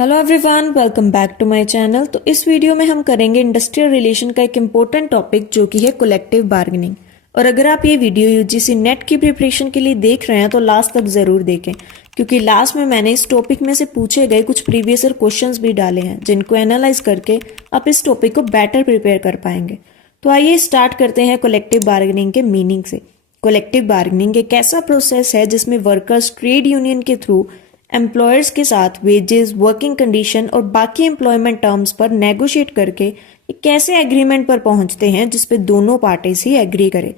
Hello everyone, welcome back to my channel. तो इस video में हम करेंगे इंडस्ट्रियल रिलेशन का एक इम्पोर्टेंट टॉपिक जो कि है कलेक्टिव बार्गेनिंग। और अगर आप ये वीडियो यूजीसी नेट की प्रिपरेशन के लिए देख रहे हैं तो लास्ट तक ज़रूर देखें, क्योंकि लास्ट में मैंने इस टॉपिक में से पूछे गए कुछ प्रीवियस ईयर क्वेश्चंस भी डाले हैं जिनको एनालाइज करके आप इस टॉपिक को बेटर प्रिपेयर कर पाएंगे। तो आइए स्टार्ट करते हैं कलेक्टिव बार्गेनिंग के मीनिंग से। कलेक्टिव बार्गेनिंग एक ऐसा प्रोसेस है जिसमें वर्कर्स ट्रेड यूनियन के थ्रू एम्प्लॉयर्स के साथ वेजेस, वर्किंग कंडीशन और बाकी एम्प्लॉयमेंट टर्म्स पर नेगोशिएट करके एक ऐसे एग्रीमेंट पर पहुंचते हैं जिस पे दोनों पार्टीज ही एग्री करें।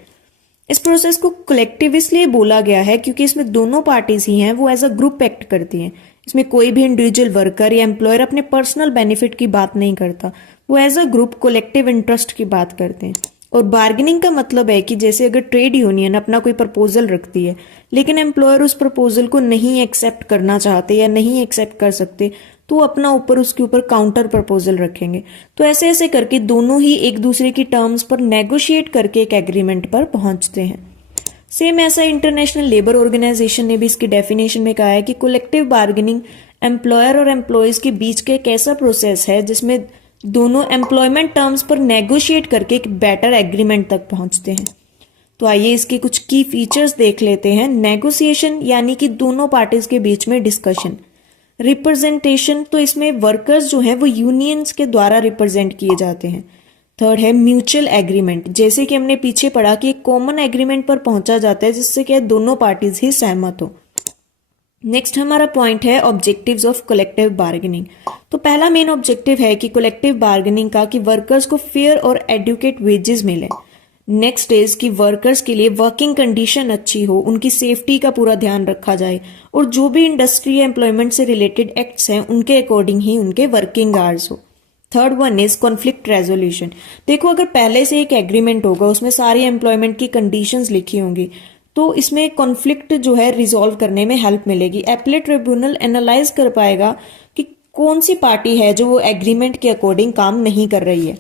इस प्रोसेस को कलेक्टिव इसलिए बोला गया है क्योंकि इसमें दोनों पार्टीज ही हैं वो एज अ ग्रुप एक्ट करती हैं। इसमें कोई भी इंडिविजुअल वर्कर या एम्प्लॉयर अपने पर्सनल बेनिफिट की बात नहीं करता, वो as a group collective interest की बात करते हैं। और बार्गेनिंग का मतलब है कि जैसे अगर ट्रेड यूनियन अपना कोई प्रपोजल रखती है लेकिन एम्प्लॉयर उस प्रपोजल को नहीं एक्सेप्ट करना चाहते या नहीं एक्सेप्ट कर सकते तो वो अपना ऊपर उसके ऊपर काउंटर प्रपोजल रखेंगे। तो ऐसे ऐसे करके दोनों ही एक दूसरे की टर्म्स पर नेगोशिएट करके एक एग्रीमेंट पर पहुंचते हैं। सेम ऐसा इंटरनेशनल लेबर ऑर्गेनाइजेशन ने भी इसकी डेफिनेशन में कहा है कि कलेक्टिव बार्गेनिंग एम्प्लॉयर और एम्प्लॉयज के बीच का एक ऐसा प्रोसेस है जिसमें दोनों एम्प्लॉयमेंट टर्म्स पर नेगोशिएट करके एक बेटर एग्रीमेंट तक पहुंचते हैं। तो आइए इसके कुछ की फीचर्स देख लेते हैं। नेगोशिएशन यानी कि दोनों पार्टीज के बीच में डिस्कशन। रिप्रेजेंटेशन, तो इसमें वर्कर्स जो हैं वो यूनियंस के द्वारा रिप्रेजेंट किए जाते हैं। थर्ड है म्यूचुअल एग्रीमेंट, जैसे कि हमने पीछे पढ़ा कि एक कॉमन एग्रीमेंट पर पहुंचा जाता है जिससे कि दोनों पार्टीज ही सहमत हो। नेक्स्ट हमारा पॉइंट है ऑब्जेक्टिव्स ऑफ कलेक्टिव बार्गेनिंग। तो पहला मेन ऑब्जेक्टिव है कि कलेक्टिव बार्गेनिंग का कि वर्कर्स को फेयर और एडुकेट वेजेस मिले। नेक्स्ट इज कि वर्कर्स के लिए वर्किंग कंडीशन अच्छी हो, उनकी सेफ्टी का पूरा ध्यान रखा जाए और जो भी इंडस्ट्री या एम्प्लॉयमेंट से रिलेटेड एक्ट्स हैं उनके अकॉर्डिंग ही उनके वर्किंग आवर्स हो। Third one is conflict resolution. देखो, अगर पहले से एक एग्रीमेंट होगा उसमें सारी एम्प्लॉयमेंट की कंडीशंस लिखी होंगी तो इसमें कॉन्फ्लिक्ट जो है रिजॉल्व करने में हेल्प मिलेगी। एपलेट ट्रिब्यूनल एनालाइज कर पाएगा कि कौन सी पार्टी है जो वो एग्रीमेंट के अकॉर्डिंग काम नहीं कर रही है।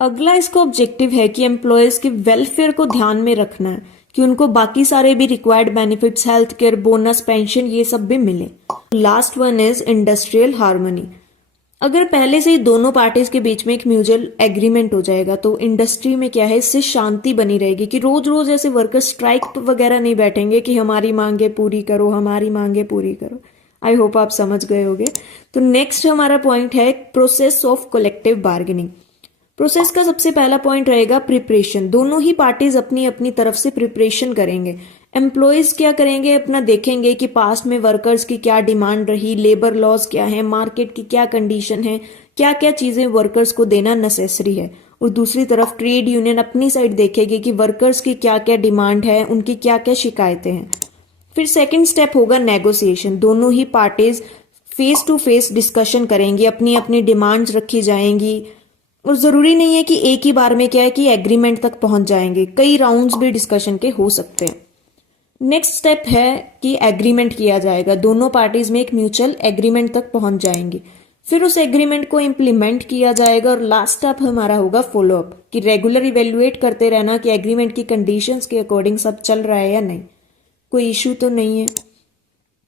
अगला इसका ऑब्जेक्टिव है कि एम्प्लॉयज के वेलफेयर को ध्यान में रखना है कि उनको बाकी सारे भी required benefits, health care, bonus, pension ये सब भी मिले। Last one is industrial harmony. अगर पहले से ही दोनों पार्टीज के बीच में एक म्यूचुअल एग्रीमेंट हो जाएगा तो इंडस्ट्री में क्या है, इससे शांति बनी रहेगी कि रोज रोज ऐसे वर्कर स्ट्राइक वगैरह नहीं बैठेंगे कि हमारी मांगे पूरी करो, हमारी मांगे पूरी करो। आई होप आप समझ गए होंगे। तो नेक्स्ट हमारा पॉइंट है process of collective bargaining. Process का सबसे पहला पॉइंट रहेगा प्रिपरेशन। दोनों ही पार्टीज अपनी अपनी तरफ से प्रिपरेशन करेंगे। एम्प्लॉयज क्या करेंगे, अपना देखेंगे कि पास्ट में वर्कर्स की क्या डिमांड रही, लेबर लॉज क्या है, मार्केट की क्या कंडीशन है, क्या क्या चीजें वर्कर्स को देना नेसेसरी है। और दूसरी तरफ ट्रेड यूनियन अपनी साइड देखेगी कि वर्कर्स की क्या क्या डिमांड है, उनकी क्या क्या शिकायतें हैं। फिर सेकेंड स्टेप होगा नेगोशिएशन। दोनों ही parties face to face discussion करेंगी, अपनी अपनी डिमांड्स रखी जाएंगी और जरूरी नहीं है कि एक ही बार में क्या है कि एग्रीमेंट तक पहुंच जाएंगे, कई राउंड्स भी डिस्कशन के हो सकते हैं। नेक्स्ट स्टेप है कि एग्रीमेंट किया जाएगा। दोनों पार्टीज में एक म्यूचुअल एग्रीमेंट तक पहुंच जाएंगे, फिर उस एग्रीमेंट को इम्प्लीमेंट किया जाएगा। और लास्ट स्टेप हमारा होगा फॉलोअप, कि रेगुलर इवेल्युएट करते रहना कि एग्रीमेंट की कंडीशंस के अकॉर्डिंग सब चल रहा है या नहीं, कोई इश्यू तो नहीं है।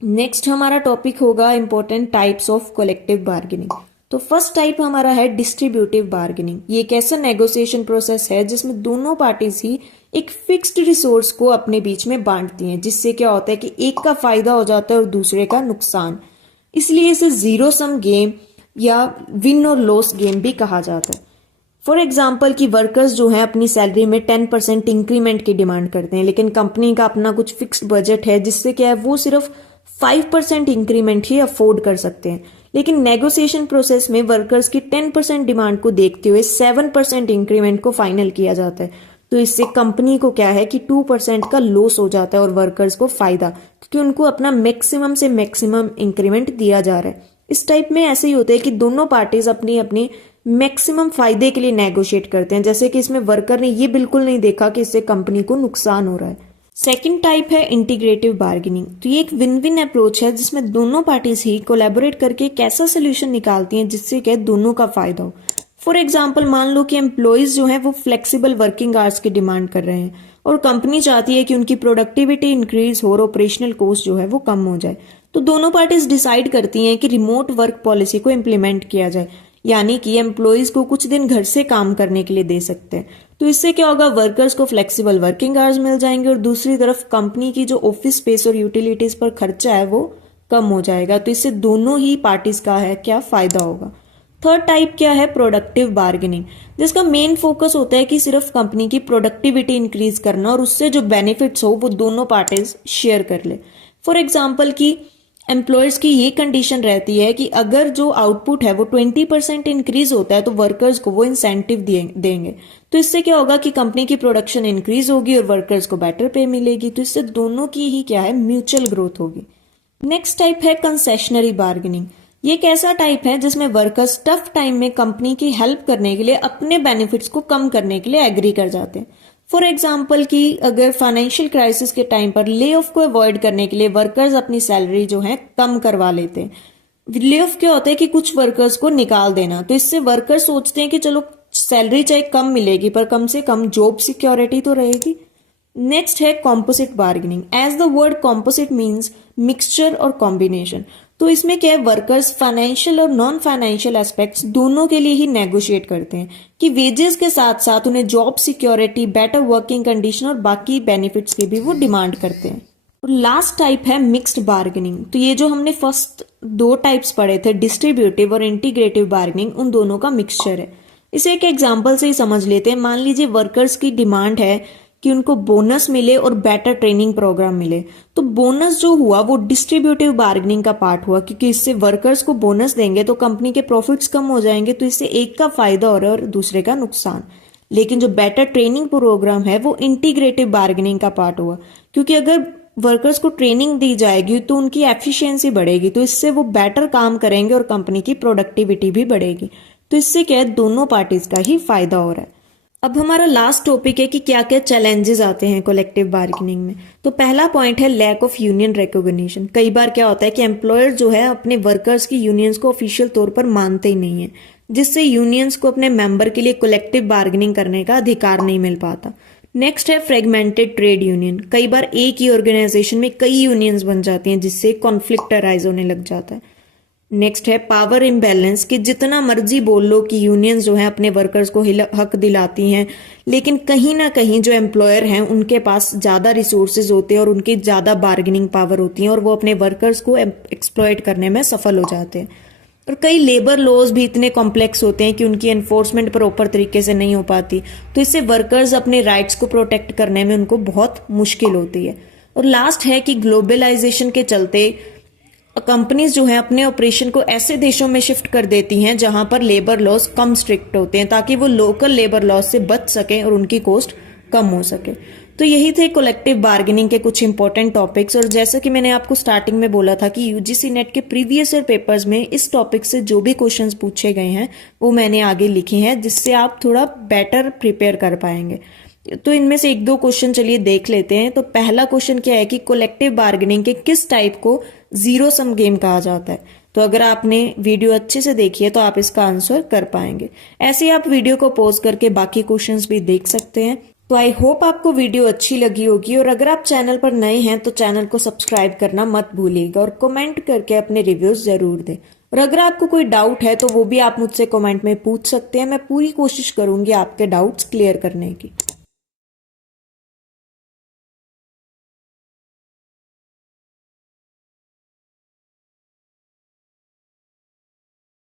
नेक्स्ट हमारा टॉपिक होगा important types of collective bargaining. तो फर्स्ट टाइप हमारा है डिस्ट्रीब्यूटिव बार्गेनिंग। ये एक ऐसा नेगोशिएशन प्रोसेस है जिसमें दोनों पार्टीज ही एक फिक्स्ड रिसोर्स को अपने बीच में बांटती हैं, जिससे क्या होता है कि एक का फायदा हो जाता है और दूसरे का नुकसान। इसलिए इसे जीरो सम गेम या विन और लॉस गेम भी कहा जाता है। फॉर एग्जाम्पल कि वर्कर्स जो हैं अपनी सैलरी में 10% इंक्रीमेंट की डिमांड करते हैं, लेकिन कंपनी का अपना कुछ फिक्स्ड बजट है जिससे क्या है वो सिर्फ 5% इंक्रीमेंट ही अफोर्ड कर सकते हैं। लेकिन नेगोशिएशन प्रोसेस में वर्कर्स की 10% डिमांड को देखते हुए 7% इंक्रीमेंट को फाइनल किया जाता है। तो इससे कंपनी को क्या है कि 2% का लॉस हो जाता है और वर्कर्स को फायदा, क्योंकि उनको अपना मैक्सिमम से मैक्सिमम इंक्रीमेंट दिया जा रहा है। इस टाइप में ऐसे ही होता है कि दोनों पार्टीज अपनी अपनी मैक्सिमम फायदे के लिए नेगोशिएट करते हैं, जैसे कि इसमें वर्कर ने ये बिल्कुल नहीं देखा कि इससे कंपनी को नुकसान हो रहा है। सेकेंड टाइप है इंटीग्रेटिव बार्गेनिंग। तो ये एक विन विन अप्रोच है जिसमें दोनों पार्टीज ही कोलैबोरेट करके एक ऐसा सोल्यूशन निकालती हैं जिससे क्या दोनों का फायदा हो। फॉर एग्जाम्पल मान लो कि एम्प्लॉयज जो है वो फ्लेक्सिबल वर्किंग आवर्स की डिमांड कर रहे हैं और कंपनी चाहती है कि उनकी प्रोडक्टिविटी इंक्रीज हो और ऑपरेशनल कॉस्ट जो है वो कम हो जाए। तो दोनों पार्टीज डिसाइड करती हैं कि रिमोट वर्क पॉलिसी को इम्प्लीमेंट किया जाए, यानी कि एम्प्लॉयज को कुछ दिन घर से काम करने के लिए दे सकते हैं। तो इससे क्या होगा, वर्कर्स को फ्लेक्सिबल वर्किंग आवर्स मिल जाएंगे और दूसरी तरफ कंपनी की जो ऑफिस स्पेस और यूटिलिटीज पर खर्चा है वो कम हो जाएगा। तो इससे दोनों ही पार्टीज का है क्या फायदा होगा। थर्ड टाइप क्या है, प्रोडक्टिव बार्गेनिंग, जिसका मेन फोकस होता है कि सिर्फ कंपनी की प्रोडक्टिविटी इंक्रीज करना और उससे जो बेनिफिट्स हो वो दोनों पार्टीज शेयर कर ले। फॉर एग्जाम्पल कि एम्प्लॉयर्स की ये कंडीशन रहती है कि अगर जो आउटपुट है वो 20% इंक्रीज होता है तो वर्कर्स को वो इंसेंटिव देंगे। तो इससे क्या होगा कि कंपनी की प्रोडक्शन इंक्रीज होगी और वर्कर्स को बेटर पे मिलेगी। तो इससे दोनों की ही क्या है, म्यूचुअल ग्रोथ होगी। नेक्स्ट टाइप है कंसेशनरी बार्गेनिंग। ये एक ऐसा टाइप है जिसमें वर्कर्स टफ टाइम में कंपनी की हेल्प करने के लिए अपने बेनिफिट्स को कम करने के लिए एग्री कर जाते हैं। फॉर एग्जाम्पल कि अगर फाइनेंशियल क्राइसिस के टाइम पर ले ऑफ को अवॉइड करने के लिए वर्कर्स अपनी सैलरी जो है कम करवा लेते हैं। ले ऑफ क्या होता है कि कुछ वर्कर्स को निकाल देना। तो इससे वर्कर्स सोचते हैं कि चलो सैलरी चाहे कम मिलेगी पर कम से कम जॉब सिक्योरिटी तो रहेगी। नेक्स्ट है composite bargaining. As the word composite means mixture और कॉम्बिनेशन। तो इसमें क्या है, वर्कर्स फाइनेंशियल और नॉन फाइनेंशियल एस्पेक्ट्स दोनों के लिए ही नेगोशिएट करते हैं कि वेजेस के साथ साथ उन्हें job security, better working condition और बाकी बेनिफिट्स की भी वो डिमांड करते हैं। और लास्ट टाइप है मिक्स्ड बार्गेनिंग। तो ये जो हमने फर्स्ट दो टाइप्स पढ़े थे, डिस्ट्रीब्यूटिव और इंटीग्रेटिव बार्गेनिंग, उन दोनों का मिक्सचर है। इसे एक एग्जाम्पल से ही समझ लेते हैं। मान लीजिए वर्कर्स की डिमांड है कि उनको बोनस मिले और बेटर ट्रेनिंग प्रोग्राम मिले। तो बोनस जो हुआ वो डिस्ट्रीब्यूटिव बार्गेनिंग का पार्ट हुआ, क्योंकि इससे वर्कर्स को बोनस देंगे तो कंपनी के प्रॉफिट्स कम हो जाएंगे। तो इससे एक का फायदा हो रहा है और दूसरे का नुकसान। लेकिन जो बेटर ट्रेनिंग प्रोग्राम है वो इंटीग्रेटिव बार्गेनिंग का पार्ट हुआ, क्योंकि अगर वर्कर्स को ट्रेनिंग दी जाएगी तो उनकी एफिशिएंसी बढ़ेगी। तो इससे वो बेटर काम करेंगे और कंपनी की प्रोडक्टिविटी भी बढ़ेगी। तो इससे क्या है, दोनों पार्टीज का ही फायदा हो रहा है। अब हमारा लास्ट टॉपिक है कि क्या क्या चैलेंजेस आते हैं कलेक्टिव बार्गेनिंग में। तो पहला पॉइंट है लैक ऑफ यूनियन रिकॉग्निशन। कई बार क्या होता है कि एम्प्लॉयर जो है अपने वर्कर्स की यूनियंस को ऑफिशियल तौर पर मानते ही नहीं है, जिससे यूनियंस को अपने मेंबर के लिए कलेक्टिव बार्गेनिंग करने का अधिकार नहीं मिल पाता। नेक्स्ट है फ्रेगमेंटेड ट्रेड यूनियन। कई बार एक ही ऑर्गेनाइजेशन में कई यूनियंस बन जाती हैं, जिससे कॉन्फ्लिक्ट अराइज होने लग जाता है। नेक्स्ट है पावर इम्बैलेंस, कि जितना मर्जी बोल लो कि यूनियंस जो है अपने वर्कर्स को हक दिलाती हैं, लेकिन कहीं ना कहीं जो एम्प्लॉयर हैं उनके पास ज़्यादा रिसोर्सेज होते हैं और उनकी ज़्यादा बार्गेनिंग पावर होती है और वो अपने वर्कर्स को एक्सप्लॉयट करने में सफल हो जाते हैं। और कई लेबर लॉज भी इतने कॉम्प्लेक्स होते हैं कि उनकी एनफोर्समेंट प्रॉपर तरीके से नहीं हो पाती। तो इससे वर्कर्स अपने राइट्स को प्रोटेक्ट करने में उनको बहुत मुश्किल होती है। और लास्ट है कि ग्लोबलाइजेशन के चलते कंपनीज जो है अपने ऑपरेशन को ऐसे देशों में शिफ्ट कर देती हैं जहां पर लेबर लॉज कम स्ट्रिक्ट होते हैं, ताकि वो लोकल लेबर लॉज से बच सकें और उनकी कॉस्ट कम हो सके। तो यही थे कलेक्टिव बार्गेनिंग के कुछ इंपॉर्टेंट टॉपिक्स। और जैसा कि मैंने आपको स्टार्टिंग में बोला था कि यूजीसी नेट के प्रीवियस ईयर पेपर्स में इस टॉपिक से जो भी क्वेश्चंस पूछे गए हैं वो मैंने आगे लिखे हैं, जिससे आप थोड़ा बेटर प्रिपेयर कर पाएंगे। तो इनमें से एक दो क्वेश्चन चलिए देख लेते हैं। तो पहला क्वेश्चन क्या है कि कलेक्टिव बार्गेनिंग के किस टाइप को जीरो सम गेम कहा जाता है। तो अगर आपने वीडियो अच्छे से देखी है तो आप इसका आंसर कर पाएंगे। ऐसे ही आप वीडियो को पॉज करके बाकी क्वेश्चंस भी देख सकते हैं। तो आई होप आपको वीडियो अच्छी लगी होगी, और अगर आप चैनल पर नए हैं तो चैनल को सब्सक्राइब करना मत भूलिएगा और कमेंट करके अपने रिव्यूज जरूर दें। और अगर आपको कोई डाउट है तो वो भी आप मुझसे कमेंट में पूछ सकते हैं। मैं पूरी कोशिश करूंगी आपके डाउट्स क्लियर करने की।